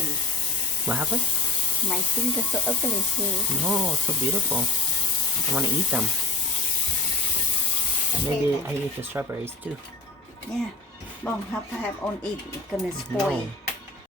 ugly. What happened? My fingers so ugly too. No, so beautiful. I want to eat them. Okay, Maybe then. I eat the strawberries too. Yeah. Mom, have to have on it. It's gonna No. spoil.